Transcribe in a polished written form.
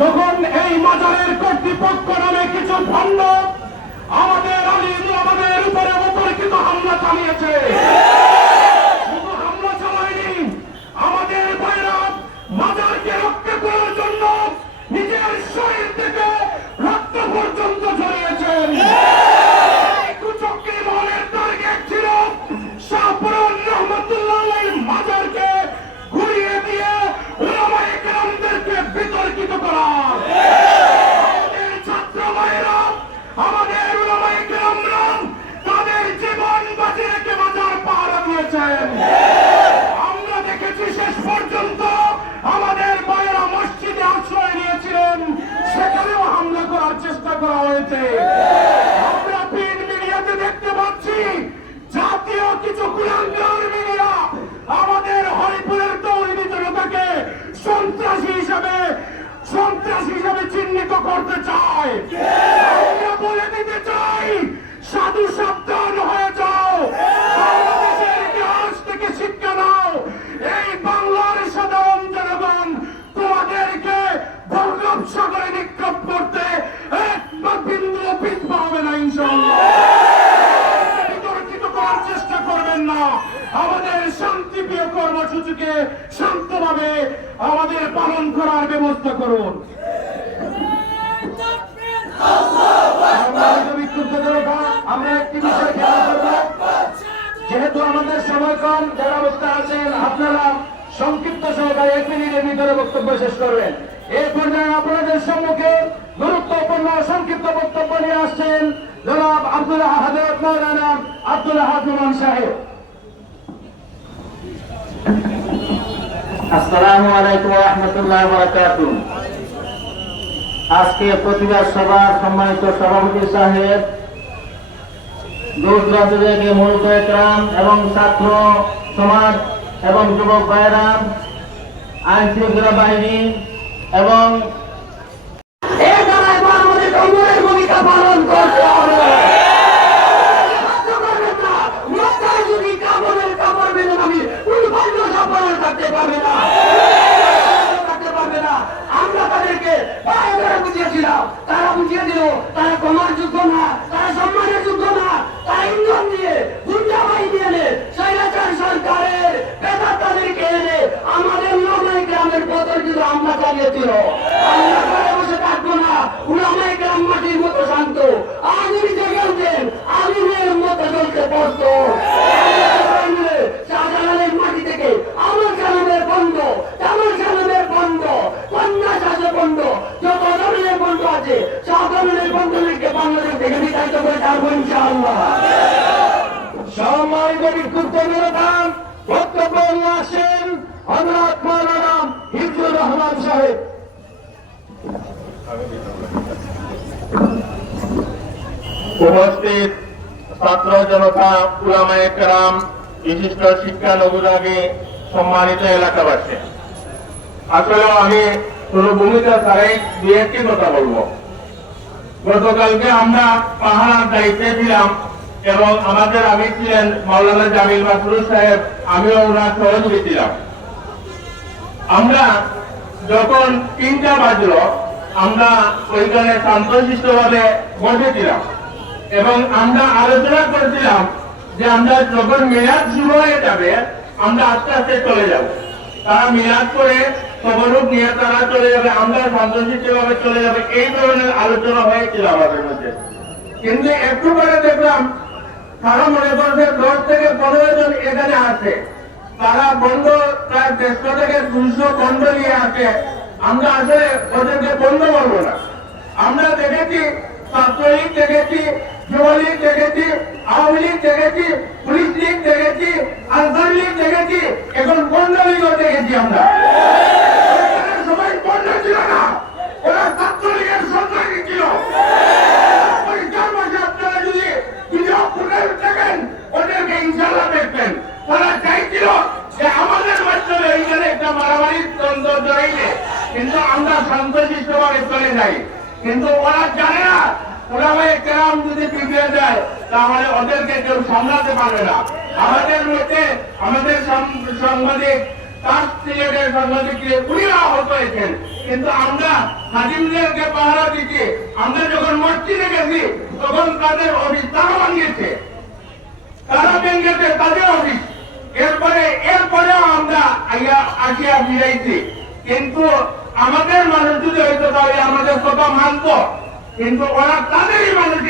তখন এই মাজারের কর্তৃপক্ষ নামে কিছু ভণ্ড আমাদের আমাদের উপরে অতর্কিত হামলা চালিয়েছে। শুধু হামলা চালায়নি, আমাদের ভাইরা মাজারকে রক্ষা করার জন্য নিজের শরীর থেকে রক্ত পর্যন্ত ঝরিয়েছেন। কুচক্রী মহলের টার্গেট ছিল শাহপুরুন রহমতুল্লাহর মাজারকে ঘুরিয়ে দিয়ে উলামায়ে কেরামদেরকে বিতর্কিত করা। আমাদের ছাত্র ভাইরা, আমাদের উলামায়ে কেরামরা তাদের জীবন বাজি রেখে মাজার পাহারা দিয়েছেন। আমরা দেখেছি শেষ পর্যন্ত আমাদের ভাইয়েরা মসজিদে আশ্রয় নিয়েছিলেন, সেখানেও হামলা করার চেষ্টা করা হয়েছে। আমরা প্রিন্ট মিডিয়াতে দেখতে পাচ্ছি জাতীয় কিছু কুলাঙ্গার মিডিয়া আমাদের হরিপুরের তৌহিদি জনতাকে সন্ত্রাসী হিসাবে চিহ্নিত করতে চায়। আমরা বলে দিতে চাই, সাধু সাবধান হয়ে যাও, বাংলাদেশের ইতিহাস থেকে শিক্ষা নাও। এই বাংলার সাধারণ জনগণ তোমাদেরকে ভূগর্ভ সাগরে নিক্ষেপ করতে এক বিন্দু পিছপা হবে না ইনশাআল্লাহ। বিতর্কিত করার চেষ্টা করবেন না। আমাদের শান্তিপ্রিয় কর্মসূচিকে শান্তভাবে আমাদের পালন করার ব্যবস্থা করুন। আমরা একটি বিষয় খেয়াল করব, যেহেতু আমাদের সময় কম, যারা বক্তা আছেন আপনারা সংক্ষিপ্ত সহকারে 1 মিনিটের ভিতরে বক্তব্য শেষ করবেন। এই পর্যায়ে আপনাদের সম্মুখে গুরুত্বপূর্ণ সংক্ষিপ্ত বক্তব্য নিয়ে আসছেন জনাব আব্দুল আহাদ মৌলানা আব্দুল আহাদ নোমান সাহেব। আসসালামু আলাইকুম ওয়া রাহমাতুল্লাহি ওয়া বারাকাতুহু। আজকে প্রতিবাদ সভার সম্মানিত সভাপতি সাহেব, দূর দূরান্ত থেকে মুরব্বি کرام এবং ছাত্র সমাজ এবং যুবক ভাইরা, আইন শৃঙ্খলা বাহিনী এবং আমাদের ভূমিকা পালন করতে হবে। আমরা তাদেরকে বুঝিয়েছিলাম, তারা বুঝিয়ে দিল তারা কমার যোগ্য না, তারা সম্মানের যোগ্য না। তারা ইন্ধন দিয়ে গুন্ডা বাহিনী এনে স্বৈরাচার সরকারের বেতার তাদেরকে এনে আমাদের উলামায়ে কেরামের বিতর্কিত হামলা চালিয়েছিল। আমরা ঘরে বসে থাকবো না। উলামায়ে কেরাম মাটির মতো শান্ত, আগুন জেগেছেন, আগুনের মতো জ্বলতে পড়তো। শাহজালালের মাটি থেকে আমার জানাবের বন্ধ, জামাল জানাবের বন্ধ, কন্যা শাসক বন্ধ, যত ধরনের বন্ধ আছে সব ধরনের বন্ধুদেরকে বাংলাদেশ থেকে বিতাড়িত করে ছাড়বো ইনশাআল্লাহ। সম্মানিত বিক্ষুব্ধ বিরোধী বক্তব্য নিয়ে আসেন হযরত মাওলানা হিফজুর রহমান সাহেব। উপস্থিত ছাত্র জনতা, উলামায়ে কেরাম, বিশিষ্ট শিক্ষানুরাগী, সম্মানিত এলাকাবাসী, আসলে আমি কোনো ভূমিকা ছাড়াই দু একটি কথা বলবো। গতকালকে আমরা পাহারার দায়িত্বে ছিলাম এবং আমাদের আমির ছিলেন মাওলানা জামিল মাসরুর সাহেব, আমিও ওনার সহযোগী ছিলাম। আমরা যখন 3টা বাজলো, আমরা ওইখানে শান্তশিষ্টভাবে বসেছিলাম এবং আমরা আলোচনা করেছিলাম যে আমরা যখন মিলাদ শুরু হয়ে যাবে আমরা আস্তে আস্তে চলে যাব। তারা মিলাদ করে তবরুক নিয়ে তারা চলে যাবে, আমরা শান্তশিষ্টভাবে চলে যাবে, এই ধরনের আলোচনা হয়েছিল আমাদের মধ্যে। কিন্তু একটু পরে দেখলাম তারা মনে করছে 10 থেকে 15 জন এখানে আছে, তারা বন্ধ প্রায় 150 থেকে 200 বন্ধ নিয়ে আসে। আমরা আসলে ওদেরকে বন্ধ করবো না। আমরা দেখেছি ছাত্রলীগ দেখেছি, যুবলীগ দেখেছি, আওয়ামী লীগ দেখেছি, পুলিশ লীগ দেখেছি, আনসার লীগ দেখেছি, এখন বন্ধ লীগও দেখেছি। আমরা সবাই বন্ধ ছিল না, ওরা ছাত্রলীগের সন্ত্রাসী ছিল। পরীক্ষার মাসে আপনারা যদি ভিডিও ফুটেজ দেখেন ওদেরকে ইনশাআল্লাহ দেখবেন। তারা চাইছিল যে আমাদের মাধ্যমে এইখানে একটা মারামারির দ্বন্দ্ব জড়াইলে, কিন্তু আমরা শান্তশিষ্টভাবে চলে যাই। কিন্তু ওরা জানে না উলামায়ে কেরাম যদি পিছিয়ে যায় তাহলে ওদেরকে কেউ সামলাতে পারবে না। আমাদের মধ্যে আমাদের সাংবাদিক, তার সিলেটের সাংবাদিক উনিরা আহত হয়েছেন। কিন্তু আমরা হাজিমদেরকে পাহারা দিচ্ছি। আমরা যখন মসজিদে গেছি তখন তাদের অফিস তারা ভাঙিয়েছে, তারা ভেঙেছে তাদের অফিস। এরপরেও আমরা আসিয়া ফিরাইছি। কিন্তু আমাদের মানুষ যদি হইতো তাহলে আমাদের কথা মানত, কিন্তু ওরা তাদেরই মানুষ